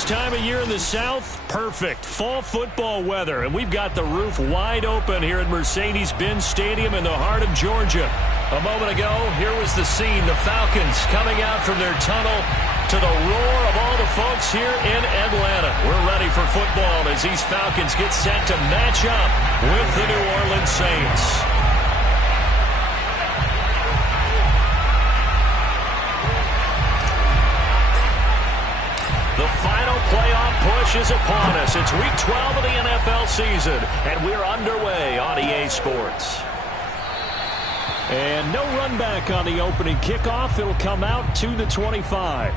This time of year in the South, perfect. Fall football weather, and we've got the roof wide open here at Mercedes-Benz Stadium in the heart of Georgia. A moment ago, here was the scene. The Falcons coming out from their tunnel to the roar of all the folks here in Atlanta. We're ready for football as these Falcons get set to match up with the New Orleans Saints. The final playoff push is upon us. It's Week 12 of the NFL season, and we're underway on EA Sports. And no run back on the opening kickoff. It'll come out to the 25.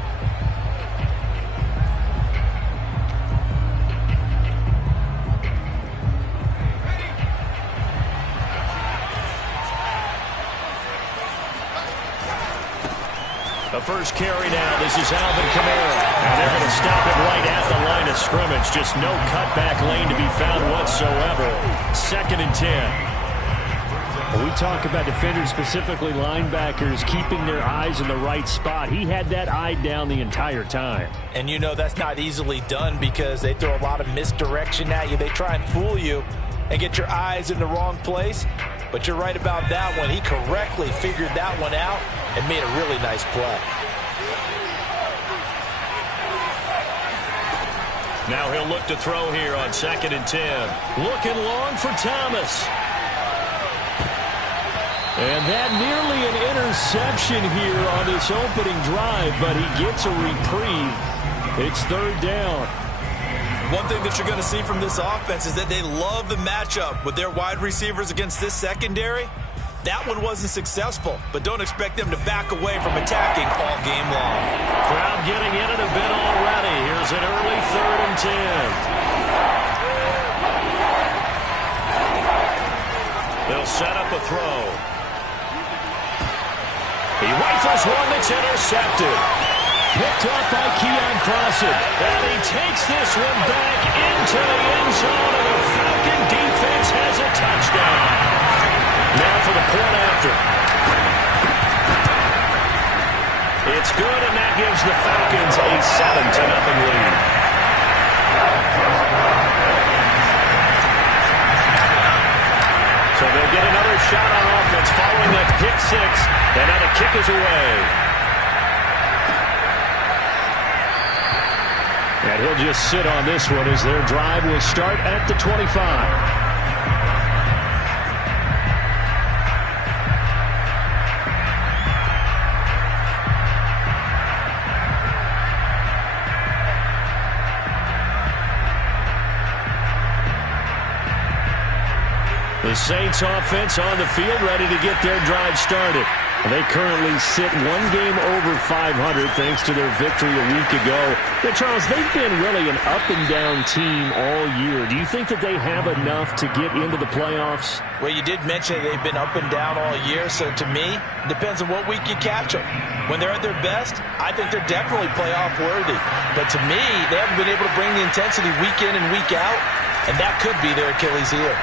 The first carry now. This is Alvin Kamara. And they're going to stop it right at the line of scrimmage. Just no cutback lane to be found whatsoever. 2nd and 10. When we talk about defenders, specifically linebackers, keeping their eyes in the right spot. He had that eye down the entire time. And you know that's not easily done because they throw a lot of misdirection at you. They try and fool you and get your eyes in the wrong place. But you're right about that one. He correctly figured that one out and made a really nice play. Now he'll look to throw here on 2nd and 10. Looking long for Thomas. And that nearly an interception here on this opening drive, but he gets a reprieve. It's 3rd down. One thing that you're going to see from this offense is that they love the matchup with their wide receivers against this secondary. That one wasn't successful, but don't expect them to back away from attacking all game long. Crowd getting in it a bit already. Here's an early 3rd and 10. They'll set up a throw. He rifles one that's intercepted. Picked off by Keon Crossen. And he takes this one back into the end zone, and the Falcon defense has a touchdown. Now for the point after. It's good, and that gives the Falcons a 7-0 lead. So they'll get another shot on offense following that pick 6, and now the kick is away. And he'll just sit on this one as their drive will start at the 25. The Saints offense on the field ready to get their drive started. They currently sit one game over 500 thanks to their victory a week ago. But Charles, they've been really an up-and-down team all year. Do you think that they have enough to get into the playoffs? Well, you did mention they've been up and down all year, so to me, it depends on what week you catch them. When they're at their best, I think they're definitely playoff worthy. But to me, they haven't been able to bring the intensity week in and week out, and that could be their Achilles heel.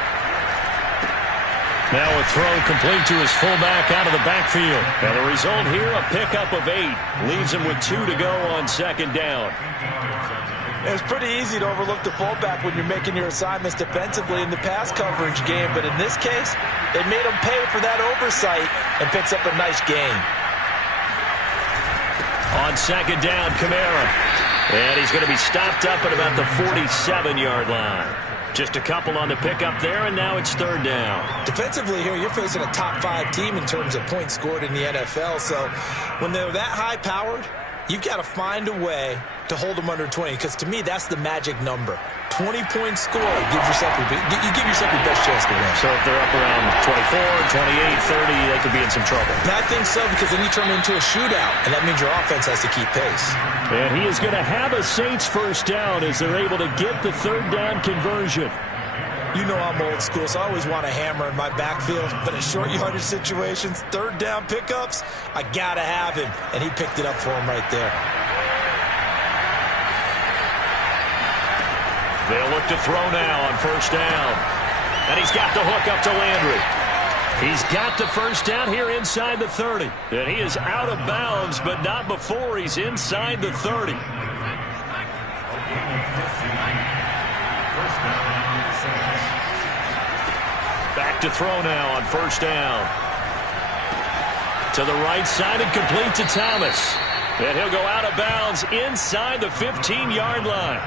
Now a throw complete to his fullback out of the backfield. And the result here, a pickup of 8. Leaves him with 2 to go on 2nd down. It's pretty easy to overlook the fullback when you're making your assignments defensively in the pass coverage game. But in this case, they made him pay for that oversight and picks up a nice gain. On 2nd down, Kamara. And he's going to be stopped up at about the 47-yard line. Just a couple on the pickup there, and now it's 3rd down. Defensively here, you're facing a top-5 team in terms of points scored in the NFL. So when they're that high-powered, you've got to find a way to hold them under 20, because to me, that's the magic number. 20-point score gives yourself you give yourself your best chance to win. So if they're up around 24, 28, 30, they could be in some trouble. And I think so, because then you turn it into a shootout, and that means your offense has to keep pace. And he is going to have a Saints first down as they're able to get the 3rd down conversion. You know I'm old school, so I always want a hammer in my backfield. But in short yardage situations, 3rd down pickups, I got to have him. And he picked it up for him right there. They'll look to throw now on 1st down. And he's got the hook up to Landry. He's got the first down here inside the 30. And he is out of bounds, but not before he's inside the 30. look to throw now on first down. To the right side and complete to Thomas. And he'll go out of bounds inside the 15-yard line.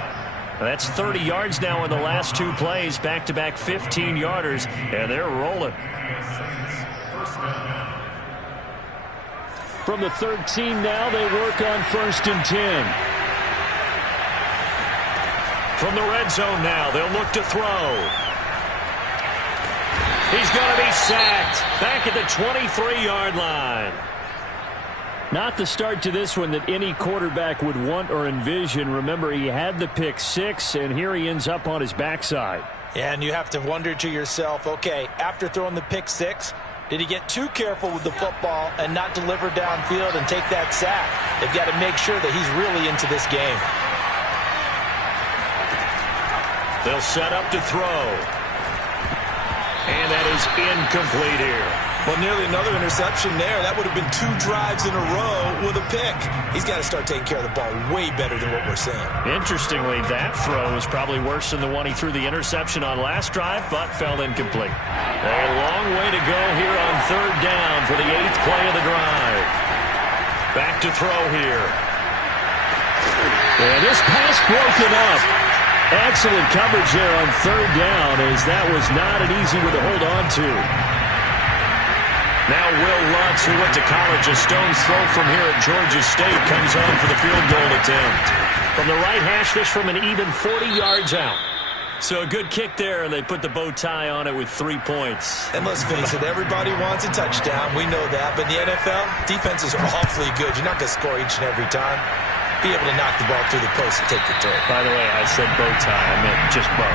That's 30 yards now in the last two plays. Back-to-back 15-yarders, and they're rolling. From the 13 now, they work on first and 10. From the red zone now, they'll look to throw. He's going to be sacked back at the 23-yard line. Not the start to this one that any quarterback would want or envision. Remember, he had the pick six, and here he ends up on his backside. Yeah, and you have to wonder to yourself, okay, after throwing the pick six, did he get too careful with the football and not deliver downfield and take that sack? They've got to make sure that he's really into this game. They'll set up to throw. And that is incomplete here. Well, nearly another interception there. That would have been 2 drives in a row with a pick. He's got to start taking care of the ball way better than what we're seeing. Interestingly, that throw was probably worse than the one he threw the interception on last drive, but fell incomplete. A long way to go here on third down for the 8th play of the drive. Back to throw here. And this pass broken up. Excellent coverage there on third down, as that was not an easy one to hold on to. Now Will Lutz, who went to college a stone's throw from here at Georgia State, comes on for the field goal attempt. From the right hash, this from an even 40 yards out. So a good kick there, and they put the bow tie on it with 3 points. And let's face it, everybody wants a touchdown. We know that. But in the NFL, defenses are awfully good. You're not going to score each and every time. Be able to knock the ball through the post and take the throw. By the way, I said bow tie. I meant just bow.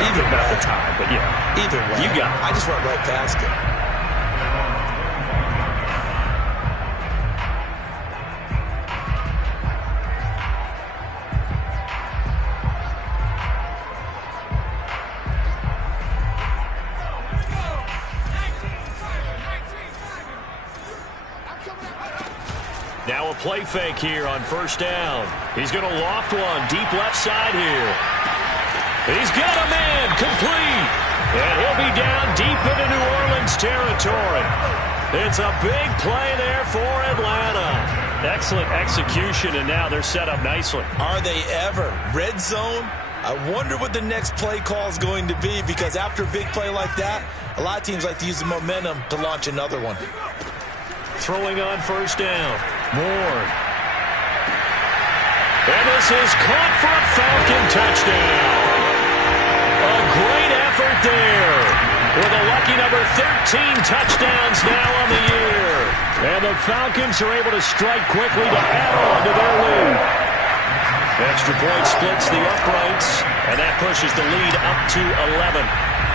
Either about way. the tie, but yeah. Either way. You got it. I just went right past it. Now a play fake here on first down. He's going to loft one deep left side here. He's got a man complete. And he'll be down deep into New Orleans territory. It's a big play there for Atlanta. Excellent execution, and now they're set up nicely. Are they ever? Red zone? I wonder what the next play call is going to be, because after a big play like that, a lot of teams like to use the momentum to launch another one. Throwing on first down. Moore. And this is caught for a Falcon touchdown. A great effort there. With a lucky number 13 touchdowns now on the year. And the Falcons are able to strike quickly to add on to their lead. Extra point splits the uprights. And that pushes the lead up to 11.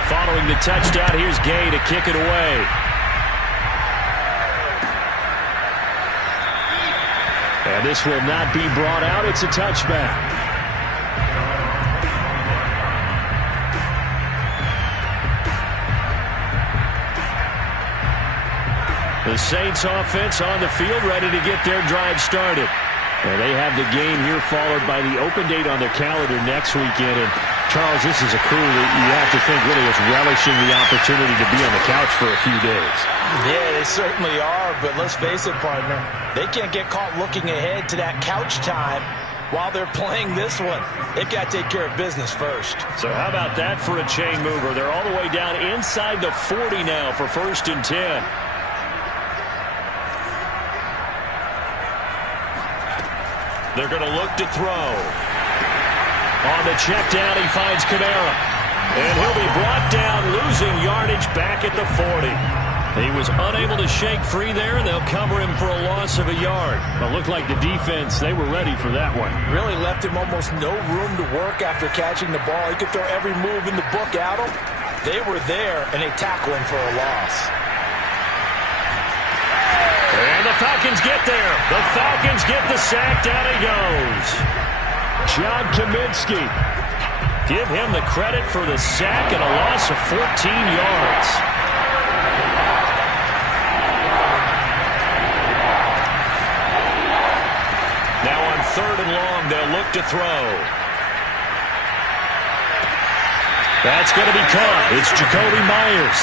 Following the touchdown, here's Gay to kick it away. And this will not be brought out. It's a touchback. The Saints offense on the field, ready to get their drive started. And they have the game here followed by the open date on their calendar next weekend. And Charles, this is a crew that you have to think really is relishing the opportunity to be on the couch for a few days. Yeah, they certainly are, but let's face it, partner. They can't get caught looking ahead to that couch time while they're playing this one. They've got to take care of business first. So how about that for a chain mover? They're all the way down inside the 40 now for first and 10. They're going to look to throw. On the check down, he finds Kamara. And he'll be brought down, losing yardage back at the 40. He was unable to shake free there, and they'll cover him for a loss of a yard. It looked like the defense, they were ready for that one. Really left him almost no room to work after catching the ball. He could throw every move in the book at him. They were there, and they tackle him for a loss. And the Falcons get there. The Falcons get the sack. Down he goes. John Kaminsky. Give him the credit for the sack and a loss of 14 yards. Now on third and long, they'll look to throw. That's going to be caught. It's Jacoby Myers.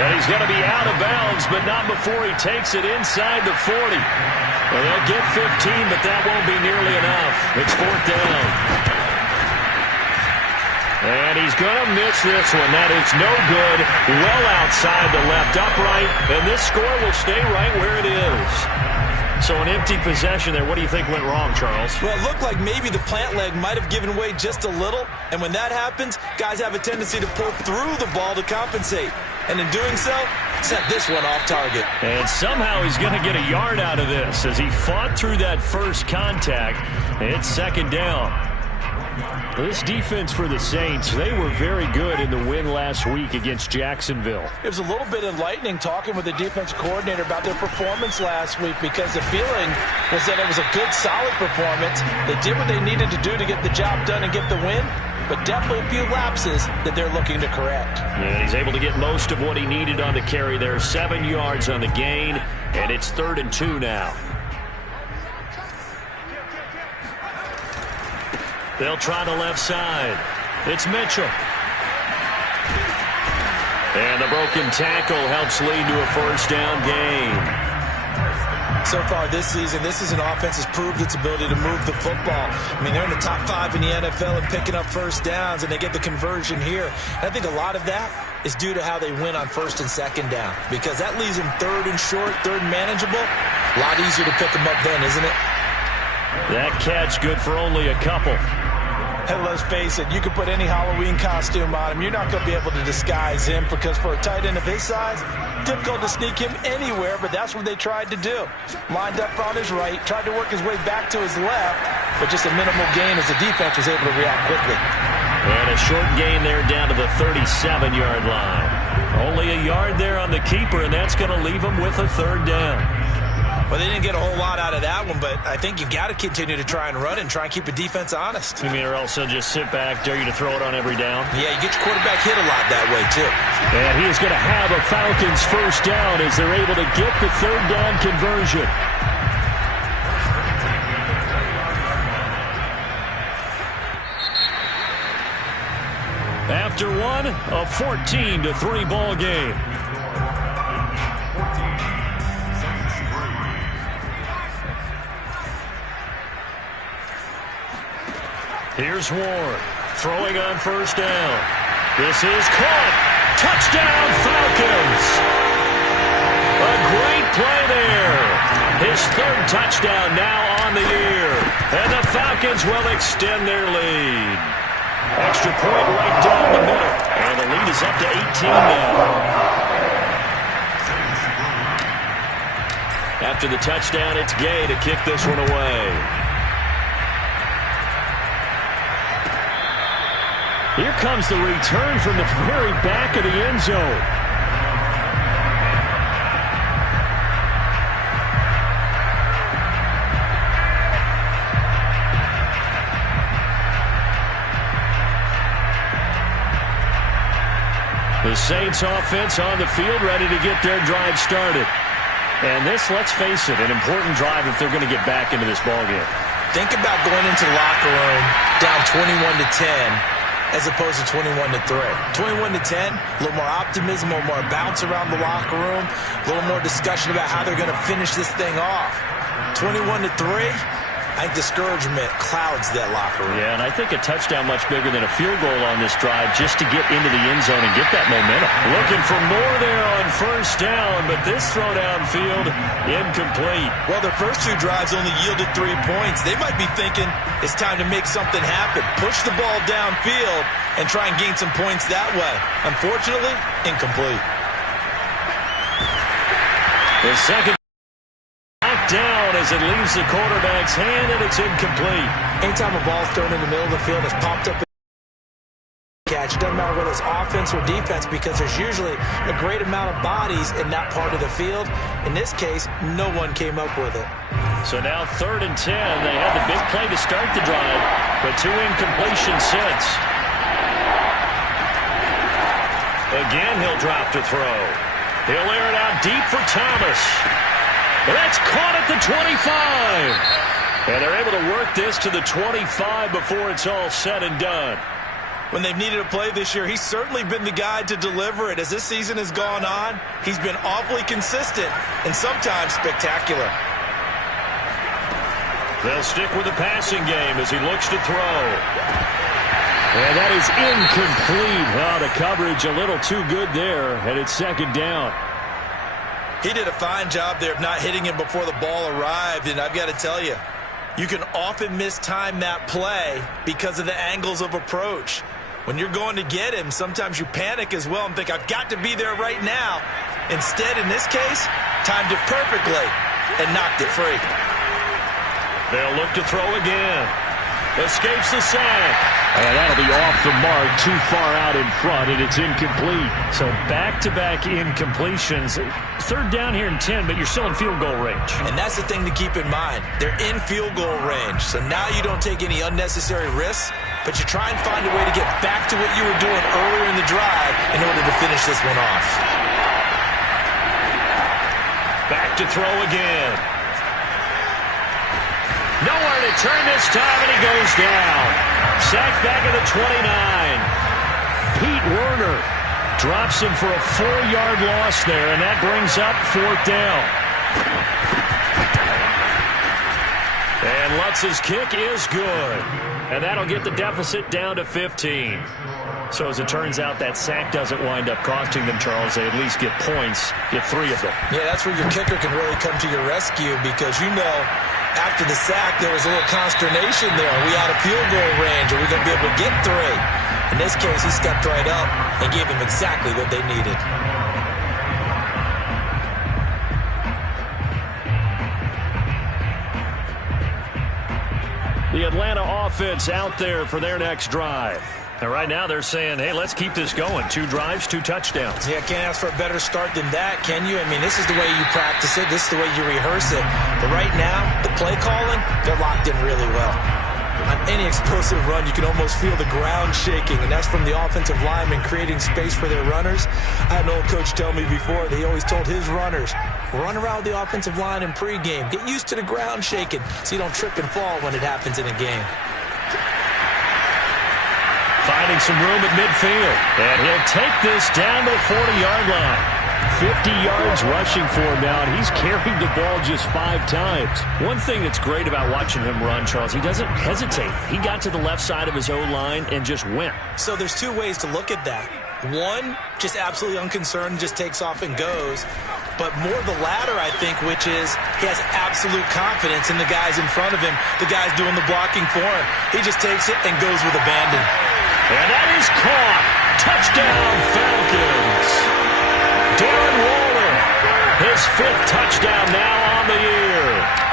And he's going to be out of bounds, but not before he takes it inside the 40. Well, they'll get 15, but that won't be nearly enough. It's 4th down. And he's going to miss this one. That is no good. Well outside the left upright. And this score will stay right where it is. So an empty possession there. What do you think went wrong, Charles? Well, it looked like maybe the plant leg might have given way just a little. And when that happens, guys have a tendency to pull through the ball to compensate. And in doing so, set this one off target. And somehow he's going to get a yard out of this as he fought through that first contact. It's 2nd down. This defense for the Saints, they were very good in the win last week against Jacksonville. It was a little bit enlightening talking with the defensive coordinator about their performance last week because the feeling was that it was a good, solid performance. They did what they needed to do to get the job done and get the win, but definitely a few lapses that they're looking to correct. And he's able to get most of what he needed on the carry there. 7 yards on the gain, and it's 3rd and 2 now. They'll try the left side. It's Mitchell. And the broken tackle helps lead to a 1st down gain. So far this season, this is an offense that's proved its ability to move the football. I mean, they're in the top 5 in the NFL and picking up 1st downs, and they get the conversion here. And I think a lot of that is due to how they win on 1st and 2nd down, because that leaves them 3rd and short, 3rd and manageable. A lot easier to pick them up then, isn't it? That catch good for only a couple. And let's face it, you can put any Halloween costume on him. You're not going to be able to disguise him because for a tight end of his size, difficult to sneak him anywhere, but that's what they tried to do. Lined up on his right, tried to work his way back to his left, but just a minimal gain as the defense was able to react quickly. And a short gain there down to the 37-yard line. Only a yard there on the keeper, and that's going to leave him with a 3rd down. Well, they didn't get a whole lot out of that one, but I think you've got to continue to try and run and try and keep the defense honest. You mean, or else they'll just sit back, dare you to throw it on every down? Yeah, you get your quarterback hit a lot that way, too. And he is going to have a Falcons 1st down as they're able to get the 3rd down conversion. After one, a 14-3 ball game. Here's Warren, throwing on 1st down. This is caught. Touchdown, Falcons. A great play there. His 3rd touchdown now on the year. And the Falcons will extend their lead. Extra point right down the middle. And the lead is up to 18 now. After the touchdown, it's Gay to kick this one away. Here comes the return from the very back of the end zone. The Saints offense on the field ready to get their drive started. And this, let's face it, an important drive if they're going to get back into this ballgame. Think about going into the locker room down 21-10. As opposed to 21-3. 21-10, a little more optimism, a little more bounce around the locker room, a little more discussion about how they're going to finish this thing off. 21-3, I think discouragement clouds that locker room. Yeah, and I think a touchdown much bigger than a field goal on this drive just to get into the end zone and get that momentum. Looking for more there on 1st down, but this throw downfield incomplete. Well, their first 2 drives only yielded 3 points. They might be thinking it's time to make something happen. Push the ball downfield and try and gain some points that way. Unfortunately, incomplete. The second down as it leaves the quarterback's hand, and it's incomplete. Anytime a ball's thrown in the middle of the field, it's popped up catch. It doesn't matter whether it's offense or defense because there's usually a great amount of bodies in that part of the field. In this case, no one came up with it. So now 3rd and 10. They had the big play to start the drive, but 2 incompletions since. Again, he'll drop to throw. He'll air it out deep for Thomas. That's caught at the 25. And they're able to work this to the 25 before it's all said and done. When they've needed a play this year, he's certainly been the guy to deliver it. As this season has gone on, he's been awfully consistent and sometimes spectacular. They'll stick with the passing game as he looks to throw. And that is incomplete. Well, the coverage a little too good there, and it's second down. He did a fine job there of not hitting him before the ball arrived, and I've got to tell you, you can often mistime that play because of the angles of approach. When you're going to get him, sometimes you panic as well and think, I've got to be there right now. Instead, in this case, timed it perfectly and knocked it free. They'll look to throw again. Escapes the sack. And that'll be off the mark, too far out in front, and it's incomplete. So back-to-back incompletions. Third down here in 10, but you're still in field goal range. And that's the thing to keep in mind. They're in field goal range. So now you don't take any unnecessary risks, but you try and find a way to get back to what you were doing earlier in the drive in order to finish this one off. Back to throw again. Nowhere to turn this time, and he goes down. Sacked back at the 29. Pete Werner drops him for a 4-yard loss there, and that brings up fourth down. And Lutz's kick is good. And that'll get the deficit down to 15. So as it turns out, that sack doesn't wind up costing them, Charles. They at least get points, get 3 of them. Yeah, that's where your kicker can really come to your rescue because you know after the sack there was a little consternation there. Are we out of field goal range? Are we going to be able to get 3? In this case, he stepped right up and gave them exactly what they needed. The Atlanta offense out there for their next drive. And right now they're saying, hey, let's keep this going. 2 drives, 2 touchdowns. Yeah, can't ask for a better start than that, can you? I mean, this is the way you practice it. This is the way you rehearse it. But right now, the play calling, they're locked in really well. On any explosive run, you can almost feel the ground shaking, and that's from the offensive linemen creating space for their runners. I had an old coach tell me before, he always told his runners, run around the offensive line in pregame. Get used to the ground shaking so you don't trip and fall when it happens in a game. Finding some room at midfield. And he'll take this down to the 40-yard line. 50 yards rushing for him now, and he's carried the ball just 5 times. One thing that's great about watching him run, Charles, he doesn't hesitate. He got to the left side of his O-line and just went. So there's 2 ways to look at that. One, just absolutely unconcerned, just takes off and goes. But more the latter, I think, which is he has absolute confidence in the guys in front of him, the guys doing the blocking for him. He just takes it and goes with abandon. And that is caught. Touchdown, Falcons. Darren Waller, his 5th touchdown now on the year.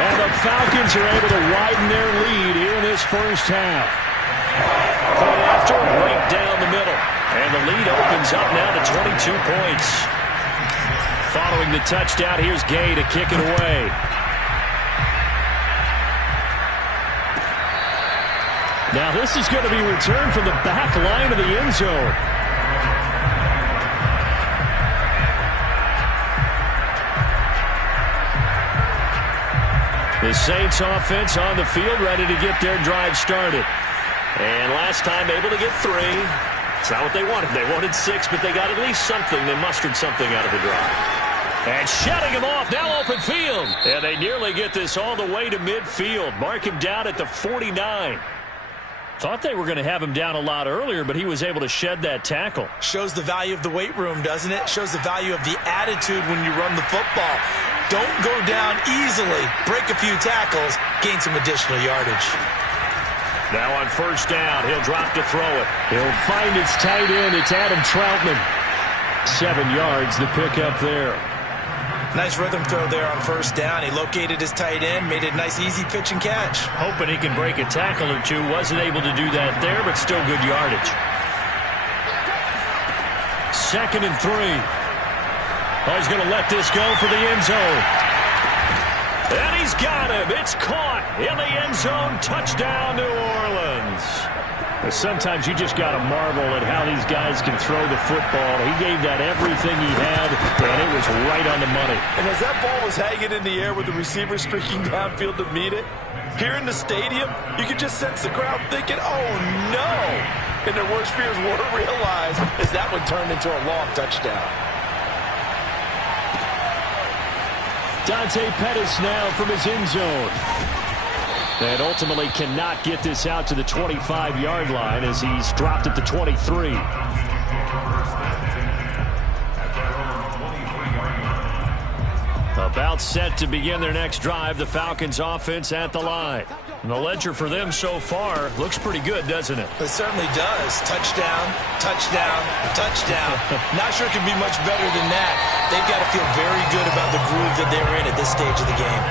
And the Falcons are able to widen their lead here in this first half. Point after, right down the middle. And the lead opens up now to 22 points. Following the touchdown, here's Gay to kick it away. Now this is going to be returned from the back line of the end zone. The Saints offense on the field ready to get their drive started. And last time able to get 3. It's not what they wanted. They wanted 6, but they got at least something. They mustered something out of the drive. And shutting him off, now open field. And they nearly get this all the way to midfield. Mark him down at the 49. Thought they were going to have him down a lot earlier, but he was able to shed that tackle. Shows the value of the weight room, doesn't it? Shows the value of the attitude when you run the football. Don't go down easily. Break a few tackles, gain some additional yardage. Now on first down, he'll drop to throw it. He'll find his tight end. It's Adam Troutman. 7 yards, the pickup there. Nice rhythm throw there on first down. He located his tight end, made it a nice easy pitch and catch. Hoping he can break a tackle or 2. Wasn't able to do that there, but still good yardage. 2nd and 3. Oh, he's going to let this go for the end zone. And he's got him. It's caught in the end zone. Touchdown, New Orleans. Sometimes you just got to marvel at how these guys can throw the football. He gave that everything he had, and it was right on the money. And as that ball was hanging in the air with the receiver streaking downfield to meet it, here in the stadium, you could just sense the crowd thinking, oh, no. and their worst fears were realized as that one turned into a long touchdown. Dante Pettis now from his end zone. And ultimately cannot get this out to the 25-yard line as he's dropped at the 23. About set to begin their next drive, the Falcons offense at the line. And the ledger for them so far looks pretty good, doesn't it? It certainly does. Touchdown, touchdown, touchdown. Not sure it can be much better than that. They've got to feel very good about the groove that they're in at this stage of the game.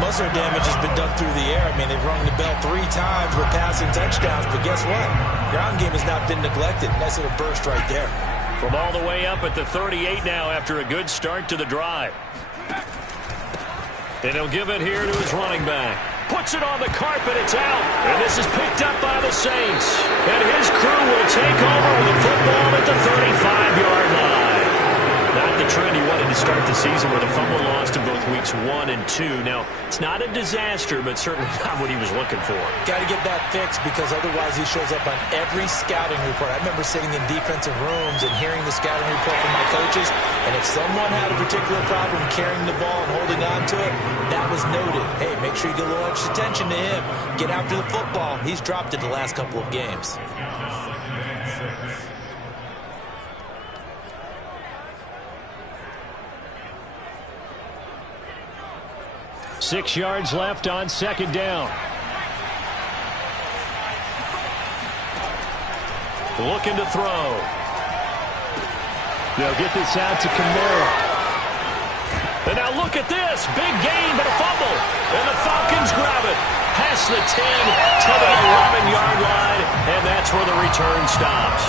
Most of their damage has been done through the air. I mean, they've rung the bell 3 times with passing touchdowns, but guess what? Ground game has not been neglected. Nice little burst right there. From all the way up at the 38 now after a good start to the drive. And he'll give it here to his running back. Puts it on the carpet, it's out. And this is picked up by the Saints. And his crew will take over with the football at the 35-yard line. Not the trend he wanted to start the season with a fumble lost in both weeks 1 and 2. Now, it's not a disaster, but certainly not what he was looking for. Got to get that fixed because otherwise he shows up on every scouting report. I remember sitting in defensive rooms and hearing the scouting report from my coaches, and if someone had a particular problem carrying the ball and holding on to it, that was noted. Hey, make sure you get a little extra attention to him. Get after the football. He's dropped it the last couple of games. Six yards left on second down. Looking to throw. They'll get this out to Kamara. And now look at this. Big gain, but a fumble. And the Falcons grab it. Past the 10 to the 11-yard line. And that's where the return stops.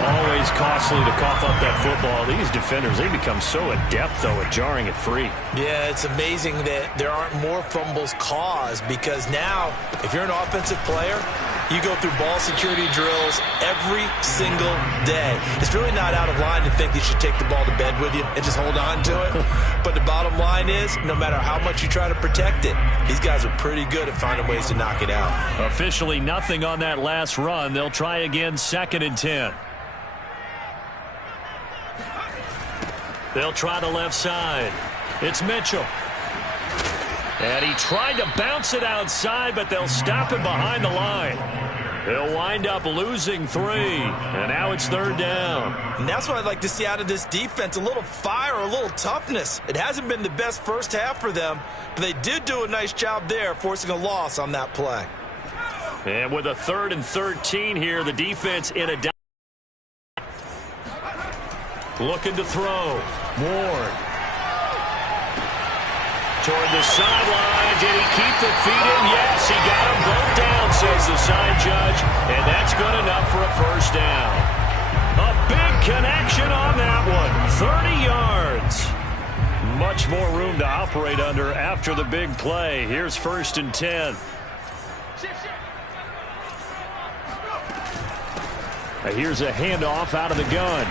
Always costly to cough up that football. These defenders, they become so adept, though, at jarring it free. Yeah, it's amazing that there aren't more fumbles caused because now, if you're an offensive player, you go through ball security drills every single day. It's really not out of line to think you should take the ball to bed with you and just hold on to it. But the bottom line is, no matter how much you try to protect it, these guys are pretty good at finding ways to knock it out. Officially nothing on that last run. They'll try again, 2nd and 10. They'll try the left side. It's Mitchell. And he tried to bounce it outside, but they'll stop him behind the line. They'll wind up losing 3. And now it's 3rd down. And that's what I'd like to see out of this defense. A little fire, a little toughness. It hasn't been the best first half for them, but they did do a nice job there, forcing a loss on that play. And with a 3rd and 13 here, the defense in a down. Looking to throw. Ward. Toward the sideline. Did he keep the feet in? Yes, he got them both down, says the side judge. And that's good enough for a first down. A big connection on that one. 30 yards. Much more room to operate under after the big play. Here's 1st and 10. Here's a handoff out of the gun.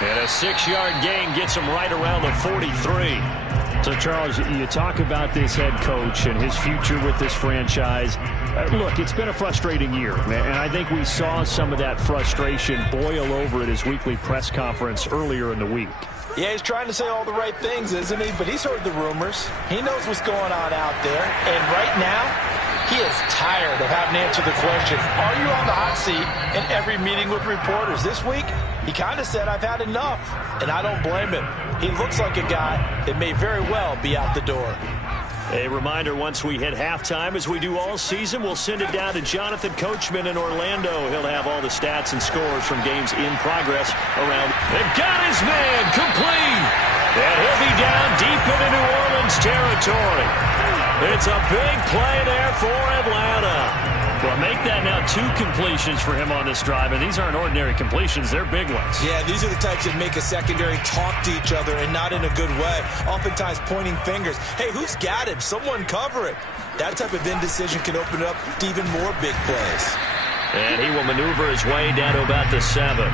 And a 6-yard gain gets him right around the 43. So, Charles, you talk about this head coach and his future with this franchise. Look, it's been a frustrating year, and I think we saw some of that frustration boil over at his weekly press conference earlier in the week. Yeah, he's trying to say all the right things, isn't he? But he's heard the rumors. He knows what's going on out there. And right now, he is tired of having to answer the question, are you on the hot seat in every meeting with reporters? This week, he kind of said, I've had enough. And I don't blame him. He looks like a guy that may very well be out the door. A reminder, once we hit halftime, as we do all season, we'll send it down to Jonathan Coachman in Orlando. He'll have all the stats and scores from games in progress around. And got his man complete. And he'll be down deep into New Orleans territory. It's a big play there for Atlanta. Well, make that now 2 completions for him on this drive, and these aren't ordinary completions. They're big ones. Yeah, these are the types that make a secondary talk to each other and not in a good way. Oftentimes pointing fingers. Hey, who's got him? Someone cover it. That type of indecision can open up to even more big plays. And he will maneuver his way down to about the 7.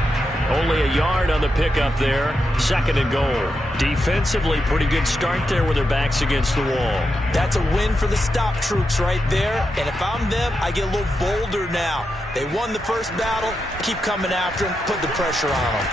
Only a yard on the pickup there. 2nd and goal. Defensively, pretty good start there with their backs against the wall. That's a win for the stop troops right there. And if I'm them, I get a little bolder now. They won the first battle. Keep coming after them. Put the pressure on them.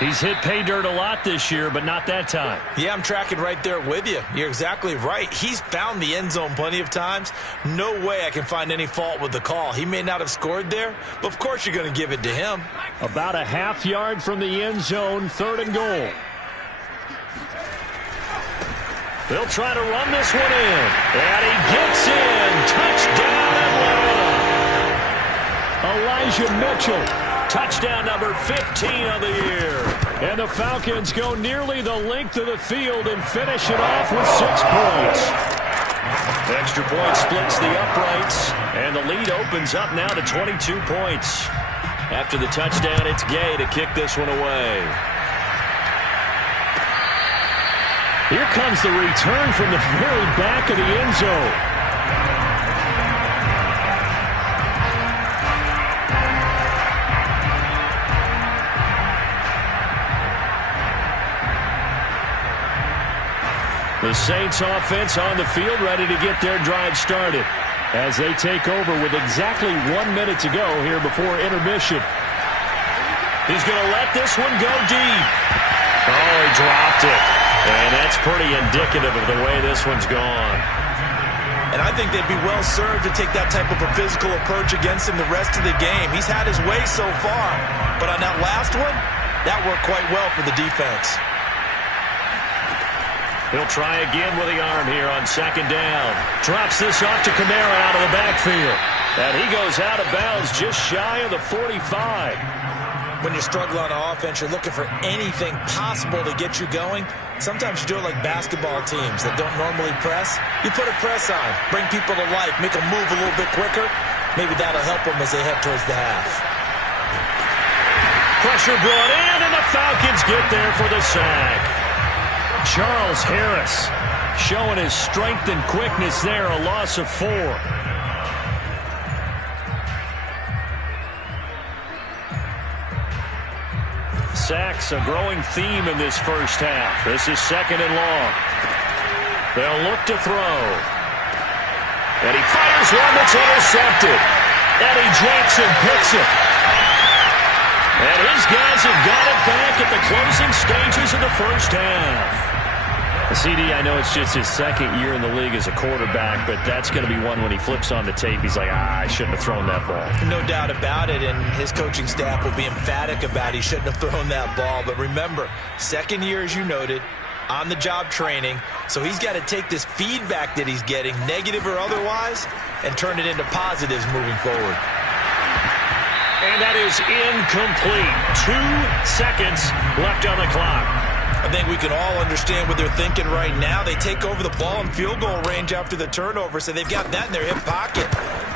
He's hit pay dirt a lot this year, but not that time. Yeah, I'm tracking right there with you. You're exactly right. He's found the end zone plenty of times. No way I can find any fault with the call. He may not have scored there, but of course you're going to give it to him. About a half yard from the end zone, 3rd and goal. They'll try to run this one in. And he gets in. Touchdown, Atlanta. Elijah Mitchell. Touchdown number 15 on the year. And the Falcons go nearly the length of the field and finish it off with 6 points. The extra point splits the uprights, and the lead opens up now to 22 points. After the touchdown, it's Gay to kick this one away. Here comes the return from the very back of the end zone. The Saints offense on the field ready to get their drive started as they take over with exactly 1 minute to go here before intermission. He's going to let this one go deep. Oh, he dropped it. And that's pretty indicative of the way this one's gone. And I think they'd be well served to take that type of a physical approach against him the rest of the game. He's had his way so far. But on that last one, that worked quite well for the defense. He'll try again with the arm here on 2nd down. Drops this off to Kamara out of the backfield. And he goes out of bounds just shy of the 45. When you're struggling on offense, you're looking for anything possible to get you going. Sometimes you do it like basketball teams that don't normally press. You put a press on, bring people to life, make them move a little bit quicker. Maybe that'll help them as they head towards the half. Pressure brought in, and the Falcons get there for the sack. Charles Harris showing his strength and quickness there, a loss of 4. Sacks, a growing theme in this first half. This is 2nd and long. They'll look to throw. And he fires one that's intercepted. Eddie Jackson picks it. And his guys have got it back at the closing stages of the first half. CD, I know it's just his 2nd year in the league as a quarterback, but that's going to be one when he flips on the tape. He's like, I shouldn't have thrown that ball. No doubt about it, and his coaching staff will be emphatic about he shouldn't have thrown that ball. But remember, 2nd year, as you noted, on-the-job training, so he's got to take this feedback that he's getting, negative or otherwise, and turn it into positives moving forward. And that is incomplete. 2 seconds left on the clock. I think we can all understand what they're thinking right now. They take over the ball in field goal range after the turnover, so they've got that in their hip pocket.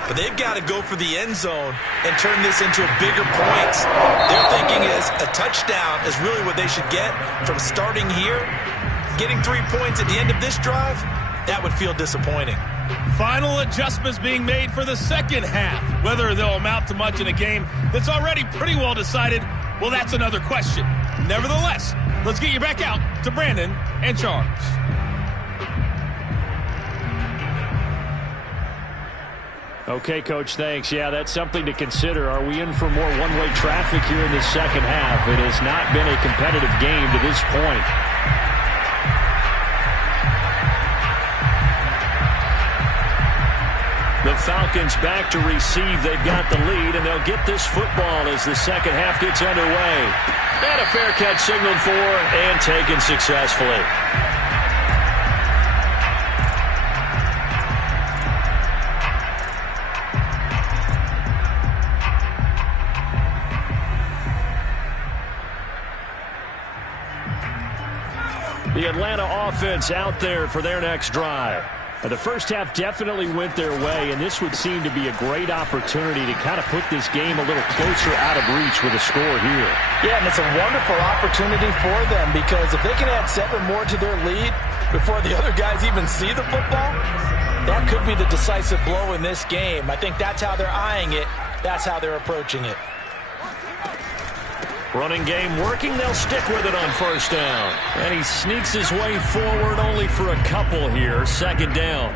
But they've got to go for the end zone and turn this into bigger points. Their thinking is a touchdown is really what they should get from starting here. Getting 3 points at the end of this drive, that would feel disappointing. Final adjustments being made for the second half. Whether they'll amount to much in a game that's already pretty well decided, well, that's another question. Nevertheless, let's get you back out to Brandon and Charles. Okay, Coach, thanks. Yeah, that's something to consider. Are we in for more one-way traffic here in the second half? It has not been a competitive game to this point. The Falcons back to receive. They've got the lead, and they'll get this football as the second half gets underway. And a fair catch signaled for and taken successfully. The Atlanta offense out there for their next drive. The first half definitely went their way, and this would seem to be a great opportunity to kind of put this game a little closer out of reach with a score here. Yeah, and it's a wonderful opportunity for them because if they can add 7 more to their lead before the other guys even see the football, that could be the decisive blow in this game. I think that's how they're eyeing it. That's how they're approaching it. Running game working. They'll stick with it on first down. And he sneaks his way forward only for a couple here. Second down.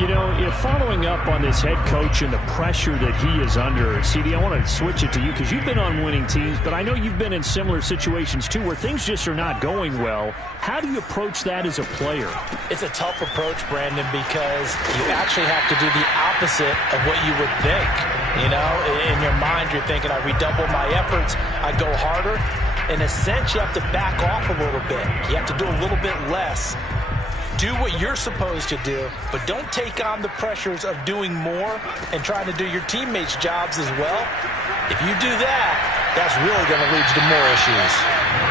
You know, following up on this head coach and the pressure that he is under, CD, I want to switch it to you because you've been on winning teams, but I know you've been in similar situations too where things just are not going well. How do you approach that as a player? It's a tough approach, Brandon, because you actually have to do the opposite of what you would think. You know, in your mind, you're thinking, I redouble my efforts, I go harder. In a sense, you have to back off a little bit. You have to do a little bit less. Do what you're supposed to do, but don't take on the pressures of doing more and trying to do your teammates' jobs as well. If you do that, that's really going to lead to more issues.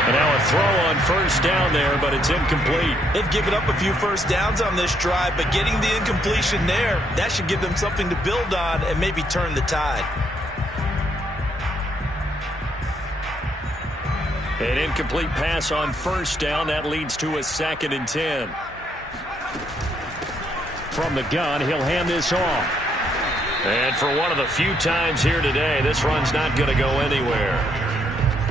And now a throw on first down there, but it's incomplete. They've given up a few first downs on this drive, but getting the incompletion there, that should give them something to build on and maybe turn the tide. An incomplete pass on first down. That leads to a 2nd and 10. From the gun, he'll hand this off. And for one of the few times here today, this run's not going to go anywhere.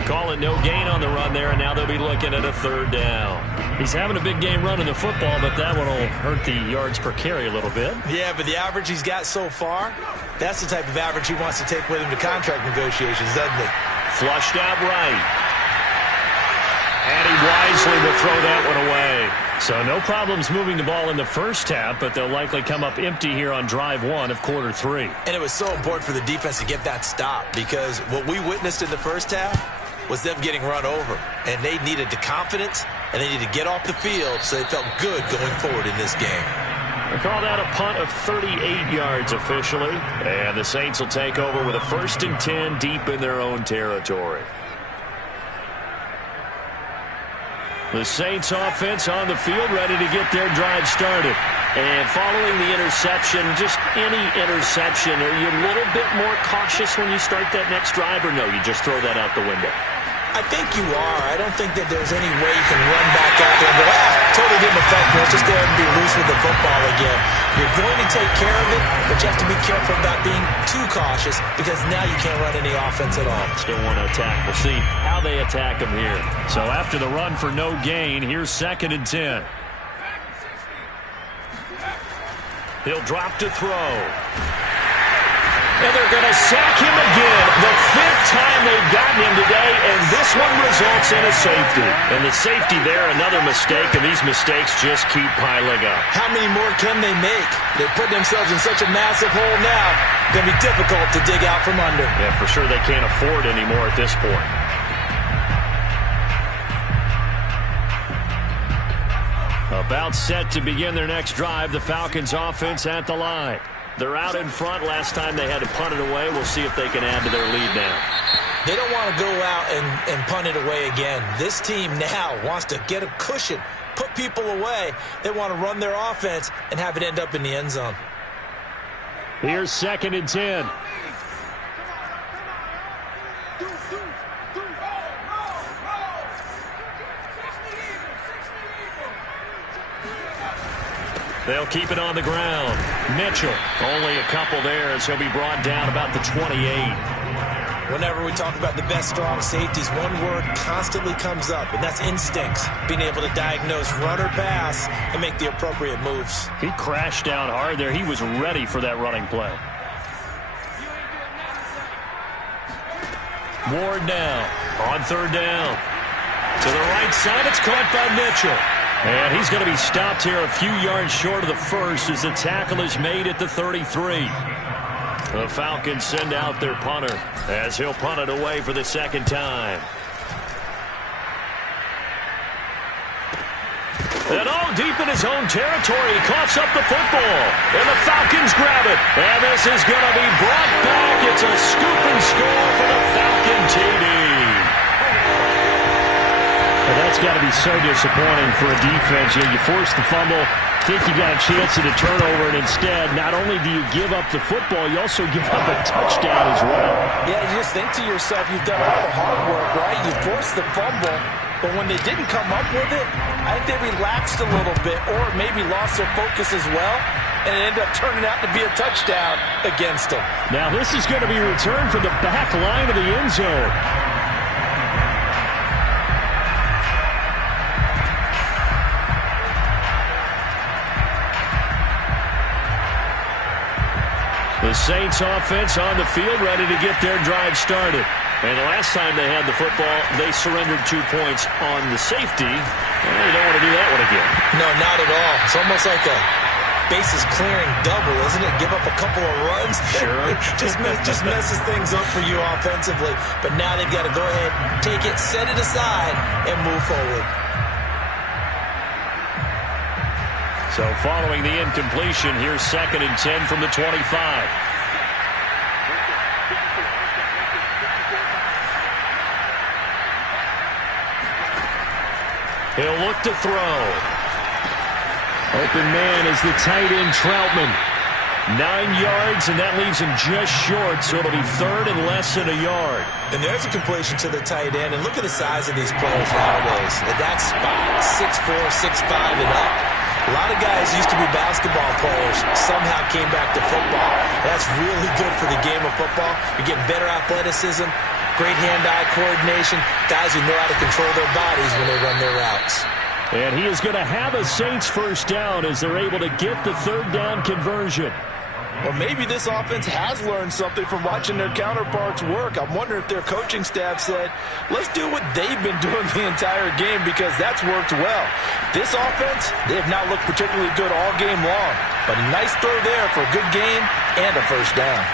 Call it no gain on the run there, and now they'll be looking at a 3rd down. He's having a big game running the football, but that one will hurt the yards per carry a little bit. Yeah, but the average he's got so far, that's the type of average he wants to take with him to contract negotiations, doesn't he? Flushed out right. And he wisely will throw that one away. So no problems moving the ball in the first half, but they'll likely come up empty here on drive 1 of quarter 3. And it was so important for the defense to get that stop because what we witnessed in the first half was them getting run over. And they needed the confidence, and they needed to get off the field so they felt good going forward in this game. They call that a punt of 38 yards officially. And the Saints will take over with a 1st and 10 deep in their own territory. The Saints offense on the field, ready to get their drive started. And following the interception, just any interception, are you a little bit more cautious when you start that next drive, or no, you just throw that out the window? I think you are. I don't think that there's any way you can run back out there and go, totally didn't affect me. Let's just go ahead and be loose with the football again. You're going to take care of it, but you have to be careful about being too cautious because now you can't run any offense at all. Still want to attack. We'll see how they attack him here. So after the run for no gain, here's 2nd and 10. He'll drop to throw. And they're going to sack him again. The 5th time they've gotten him today, and this one results in a safety. And the safety there, another mistake, and these mistakes just keep piling up. How many more can they make? They put themselves in such a massive hole now. It's going to be difficult to dig out from under. Yeah, for sure they can't afford any more at this point. About set to begin their next drive, the Falcons offense at the line. They're out in front. Last time they had to punt it away. We'll see if they can add to their lead now. They don't want to go out and punt it away again. This team now wants to get a cushion, put people away. They want to run their offense and have it end up in the end zone. Here's 2nd and 10. They'll keep it on the ground. Mitchell, only a couple there as he'll be brought down about the 28. Whenever we talk about the best strong safeties, one word constantly comes up, and that's instincts. Being able to diagnose run or pass and make the appropriate moves. He crashed down hard there. He was ready for that running play. Ward now on 3rd down. To the right side, it's caught by Mitchell. And he's going to be stopped here a few yards short of the first as the tackle is made at the 33. The Falcons send out their punter as he'll punt it away for the 2nd time. And all deep in his own territory, he coughs up the football. And the Falcons grab it. And this is going to be brought back. It's a scoop and score for the Falcon TD. Well, that's got to be so disappointing for a defense. You know, you force the fumble, think you got a chance at a turnover, and instead, not only do you give up the football, you also give up a touchdown as well. Yeah, you just think to yourself, you've done all the hard work, right? You forced the fumble, but when they didn't come up with it, I think they relaxed a little bit or maybe lost their focus as well, and it ended up turning out to be a touchdown against them. Now, this is going to be returned from the back line of the end zone. The Saints offense on the field, ready to get their drive started. And the last time they had the football, they surrendered 2 points on the safety. And they don't want to do that one again. No, not at all. It's almost like a bases clearing double, isn't it? Give up a couple of runs. Sure. just messes things up for you offensively. But now they've got to go ahead, take it, set it aside, and move forward. So following the incompletion, here's 2nd and 10 from the 25. He'll look to throw. Open man is the tight end, Troutman. 9 yards, and that leaves him just short, so it'll be 3rd and less than a yard. And there's a completion to the tight end, and look at the size of these players nowadays. At that spot, 6'4", 6'5", and up. A lot of guys used to be basketball players, somehow came back to football. That's really good for the game of football. You're getting better athleticism, great hand-eye coordination, guys who know how to control their bodies when they run their routes. And he is going to have a Saints first down as they're able to get the 3rd down conversion. Or maybe this offense has learned something from watching their counterparts work. I'm wondering if their coaching staff said, let's do what they've been doing the entire game because that's worked well. This offense, they have not looked particularly good all game long. But a nice throw there for a good gain and a first down.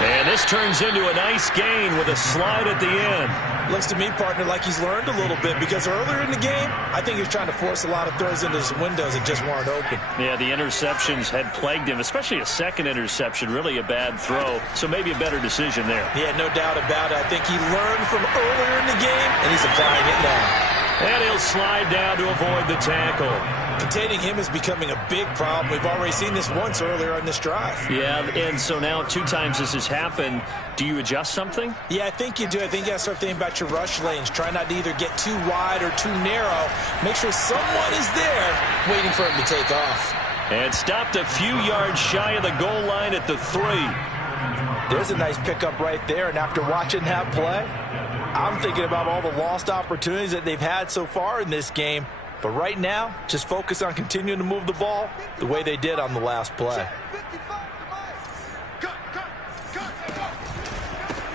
And this turns into a nice gain with a slide at the end. Looks to me, partner, like he's learned a little bit because earlier in the game, I think he was trying to force a lot of throws into some windows that just weren't open. Yeah, the interceptions had plagued him, especially a second interception, really a bad throw. So maybe a better decision there. Yeah, no doubt about it. I think he learned from earlier in the game, and he's applying it now. And he'll slide down to avoid the tackle. Containing him is becoming a big problem. We've already seen this once earlier on this drive. Yeah, and so now 2 times this has happened. Do you adjust something? Yeah, I think you do. I think you got to start thinking about your rush lanes. Try not to either get too wide or too narrow. Make sure someone is there waiting for him to take off. And stopped a few yards shy of the goal line at the 3. There's a nice pickup right there, and after watching that play, I'm thinking about all the lost opportunities that they've had so far in this game. But right now, just focus on continuing to move the ball the way they did on the last play.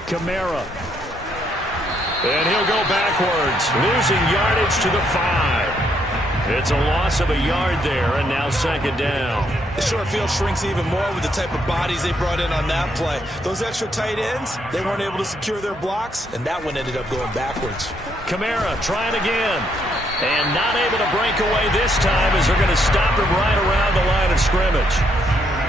Kamara. And he'll go backwards, losing yardage to the 5. It's a loss of a yard there, and now 2nd down. The short field shrinks even more with the type of bodies they brought in on that play. Those extra tight ends, they weren't able to secure their blocks, and that one ended up going backwards. Kamara trying again, and not able to break away this time as they're going to stop him right around the line of scrimmage.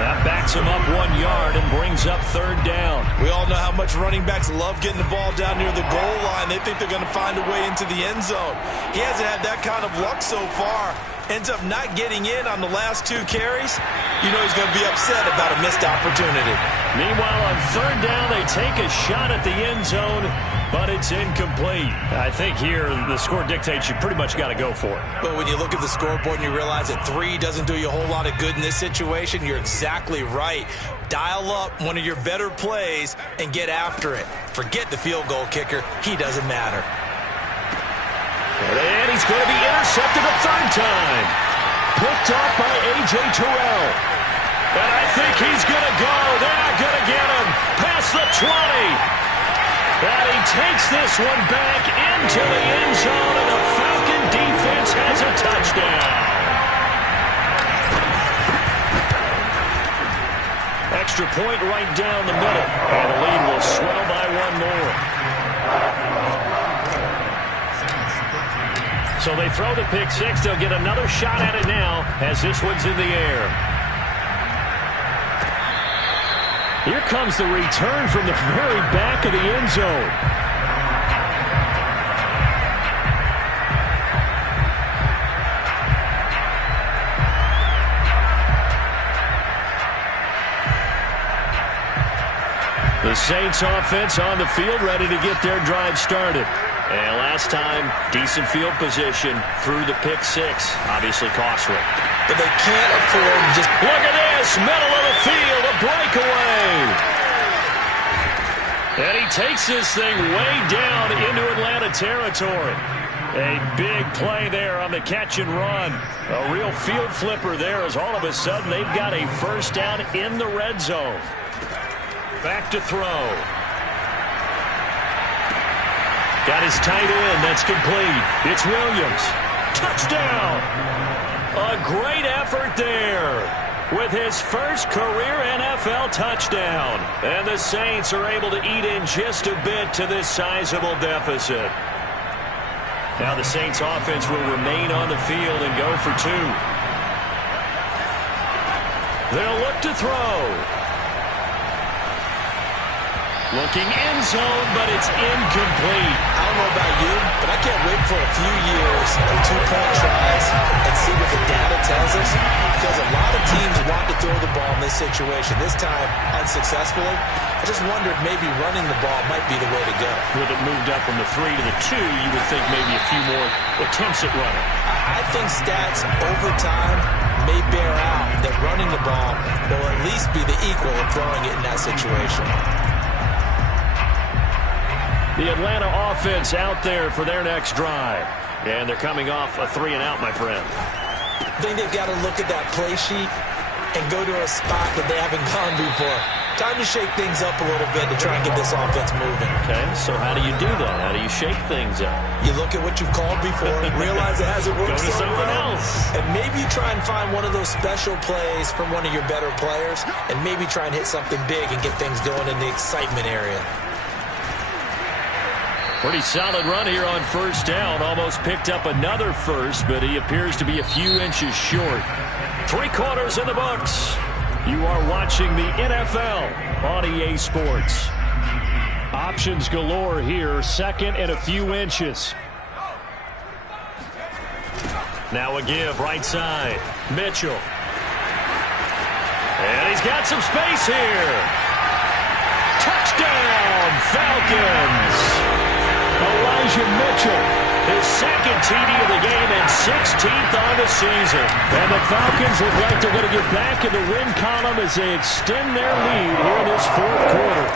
That backs him up 1 yard and brings up 3rd down. We all know how much running backs love getting the ball down near the goal line. They think they're going to find a way into the end zone. He hasn't had that kind of luck so far. Ends up not getting in on the last 2 carries. You know he's going to be upset about a missed opportunity. Meanwhile, on 3rd down, they take a shot at the end zone, but it's incomplete. I think here the score dictates you pretty much got to go for it. But when you look at the scoreboard and you realize that 3 doesn't do you a whole lot of good in this situation, you're exactly right. Dial up one of your better plays and get after it. Forget the field goal kicker. He doesn't matter. And he's going to be intercepted a 3rd time. Picked off by A.J. Terrell. And I think he's going to go. They're not going to get him. Past the 20. And he takes this one back into the end zone, and the Falcon defense has a touchdown. Extra point right down the middle. And the lead will swell by 1 more. So they throw the pick 6. They'll get another shot at it now as this one's in the air. Here comes the return from the very back of the end zone. The Saints offense on the field ready to get their drive started. And last time, decent field position through the pick 6. Obviously costly. But they can't afford to just... Look at this, middle of the field, a breakaway. And he takes this thing way down into Atlanta territory. A big play there on the catch and run. A real field flipper there as all of a sudden they've got a first down in the red zone. Back to throw. Got his tight end. That's complete. It's Williams. Touchdown. A great effort there with his first career NFL touchdown. And the Saints are able to eat in just a bit to this sizable deficit. Now the Saints offense will remain on the field and go for 2. They'll look to throw. Looking end zone, but it's incomplete. I don't know about you, but I can't wait for a few years of 2-point tries and see what the data tells us, because a lot of teams want to throw the ball in this situation. This time, unsuccessfully. I just wonder if maybe running the ball might be the way to go. With it moved up from the 3 to the 2, you would think maybe a few more attempts at running. I think stats over time may bear out that running the ball will at least be the equal of throwing it in that situation. The Atlanta offense out there for their next drive. And they're coming off a 3-and-out, my friend. I think they've got to look at that play sheet and go to a spot that they haven't gone before. Time to shake things up a little bit to try and get this offense moving. Okay, so how do you do that? How do you shake things up? You look at what you've called before, realize it hasn't worked Go to so something well, else. and maybe you try and find one of those special plays from one of your better players, and maybe try and hit something big and get things going in the excitement area. Pretty solid run here on first down. Almost picked up another first, but he appears to be a few inches short. 3 quarters in the books. You are watching the NFL on EA Sports. Options galore here. 2nd and a few inches. Now a give right side. Mitchell. And he's got some space here. Touchdown, Falcons. Elijah Mitchell, his 2nd TD of the game and 16th on the season. And the Falcons look like they're going to get back in the win column as they extend their lead here in this 4th quarter.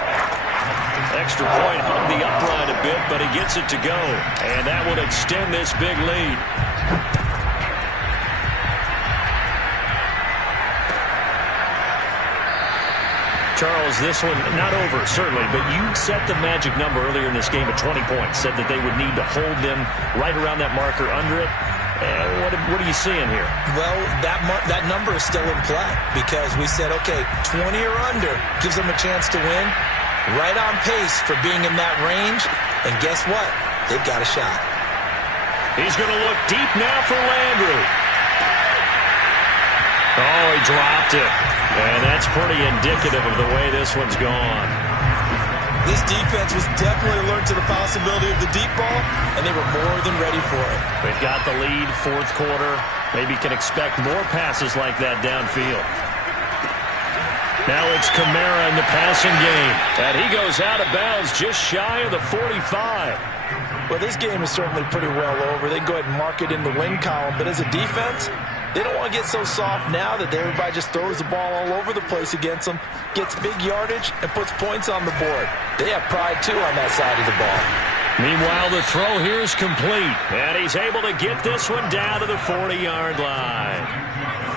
Extra point hung the upright a bit, but he gets it to go. And that will extend this big lead. Charles, this one not over, certainly, but you set the magic number earlier in this game at 20 points, said that they would need to hold them right around that marker under it. What are you seeing here? Well, that number is still in play because we said, okay, 20 or under gives them a chance to win. Right on pace for being in that range, and guess what? They've got a shot. He's going to look deep now for Landry. Oh, he dropped it. And that's pretty indicative of the way this one's gone. This defense was definitely alert to the possibility of the deep ball, and they were more than ready for it. They've got the lead, 4th quarter. Maybe can expect more passes like that downfield. Now it's Kamara in the passing game. And he goes out of bounds just shy of the 45. Well, this game is certainly pretty well over. They can go ahead and mark it in the win column. But as a defense, they don't want to get so soft now that everybody just throws the ball all over the place against them, gets big yardage, and puts points on the board. They have pride, too, on that side of the ball. Meanwhile, the throw here is complete. And he's able to get this one down to the 40-yard line.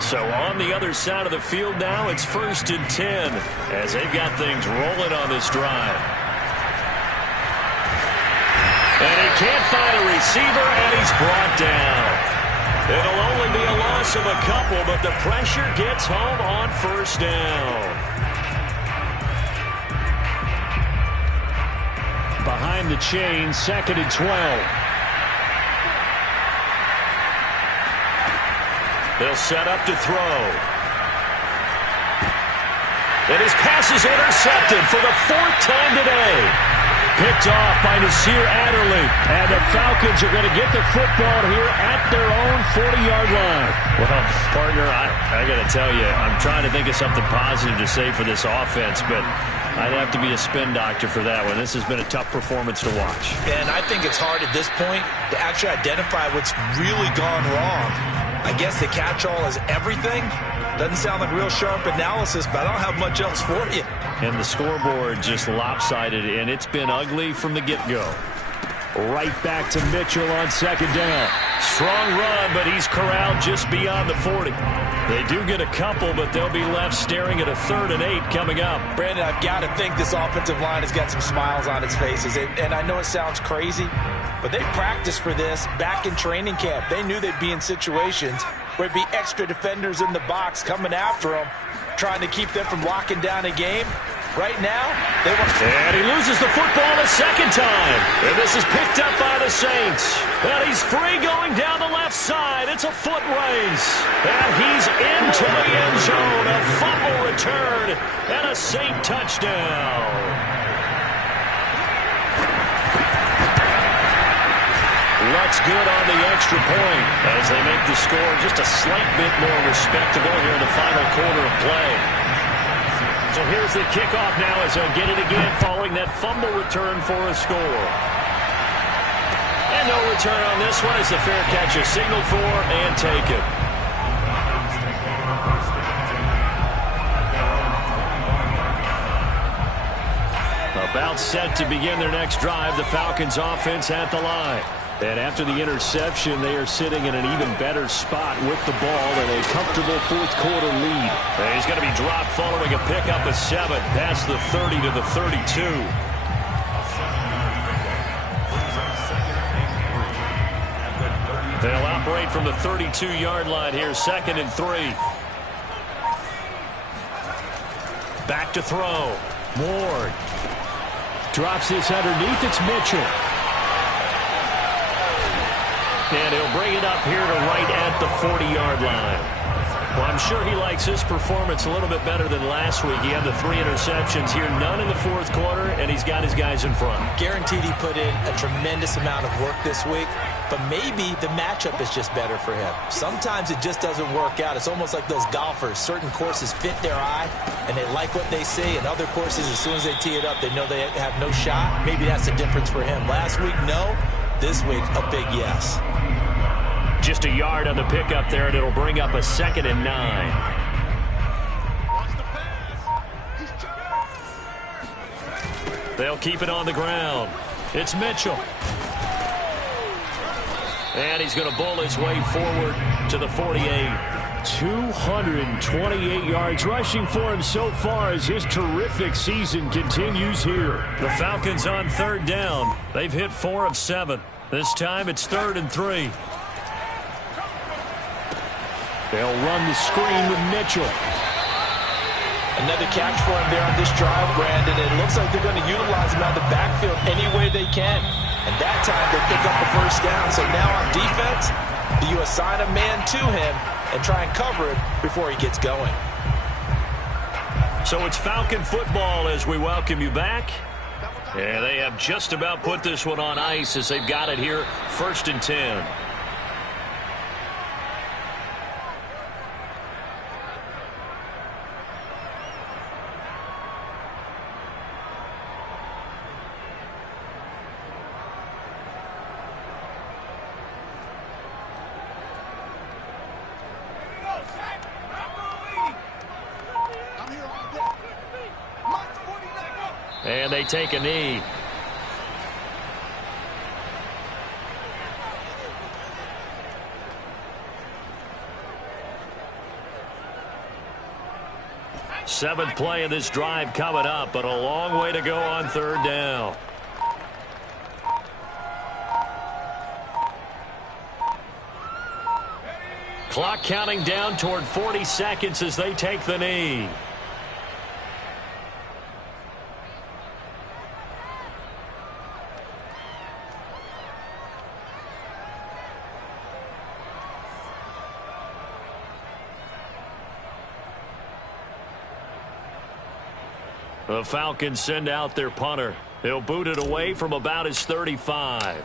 So on the other side of the field now, it's 1st and 10 as they've got things rolling on this drive. And he can't find a receiver, and he's brought down. It'll only be a loss of a couple, but the pressure gets home on 1st down. Behind the chain, 2nd and 12. They'll set up to throw. And his pass is intercepted for the 4th time today. Picked off by Nasir Adderley. And the Falcons are going to get the football here at their own 40-yard line. Well, partner, I got to tell you, I'm trying to think of something positive to say for this offense, but I'd have to be a spin doctor for that one. This has been a tough performance to watch. And I think it's hard at this point to actually identify what's really gone wrong. I guess the catch-all is everything. Doesn't sound like real sharp analysis, but I don't have much else for you. And the scoreboard just lopsided, and it's been ugly from the get-go. Right back to Mitchell on second down. Strong run, but he's corralled just beyond the 40. They do get a couple, but they'll be left staring at a 3rd and 8 coming up. Brandon, I've got to think this offensive line has got some smiles on its faces. And I know it sounds crazy, but they practiced for this back in training camp. They knew they'd be in situations where there'd be extra defenders in the box coming after them, trying to keep them from locking down a game. Right now, they want... And he loses the football a second time. And this is picked up by the Saints. And he's free going down the left side. It's a foot race. And he's into the end zone. A fumble return and a Saint touchdown. Looks good on the extra point as they make the score just a slight bit more respectable here in the final quarter of play. So here's the kickoff now as they'll get it again following that fumble return for a score. And no return on this one as the fair catch is signaled for and taken. About set to begin their next drive, the Falcons offense at the line. And after the interception, they are sitting in an even better spot with the ball and a comfortable fourth-quarter lead. And he's going to be dropped following a pickup of 7 past the 30 to the 32. They'll operate from the 32-yard line here, 2nd and 3. Back to throw. Ward drops this underneath. It's Mitchell. And he'll bring it up here to right at the 40-yard line. Well, I'm sure he likes his performance a little bit better than last week. He had the 3 interceptions here, none in the fourth quarter, and he's got his guys in front. Guaranteed he put in a tremendous amount of work this week, but maybe the matchup is just better for him. Sometimes it just doesn't work out. It's almost like those golfers. Certain courses fit their eye, and they like what they see, and other courses, as soon as they tee it up, they know they have no shot. Maybe that's the difference for him. Last week, no. This week, a big yes. Just a yard on the pickup there, and it'll bring up a 2nd and 9. They'll keep it on the ground. It's Mitchell. And he's going to bowl his way forward to the 48. 228 yards rushing for him so far as his terrific season continues here. The Falcons on 3rd down. They've hit 4 of 7. This time it's 3rd and 3. They'll run the screen with Mitchell. Another catch for him there on this drive, Brandon. It looks like they're going to utilize him out of the backfield any way they can. And that time they pick up the 1st down. So now on defense, do you assign a man to him and try and cover it before he gets going? So it's Falcon football as we welcome you back. Yeah, they have just about put this one on ice as they've got it here, 1st and 10. And they take a knee. Seventh play of this drive coming up, but a long way to go on 3rd down. Clock counting down toward 40 seconds as they take the knee. The Falcons send out their punter. They'll boot it away from about his 35.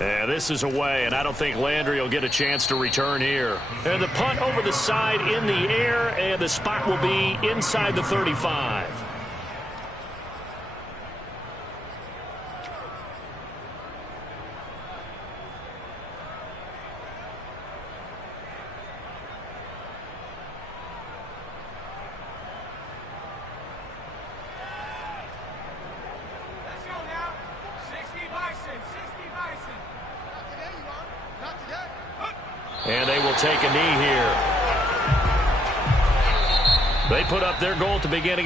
And this is away, and I don't think Landry will get a chance to return here. And the punt over the side in the air, and the spot will be inside the 35. And they will take a knee here. They put up their goal at the beginning of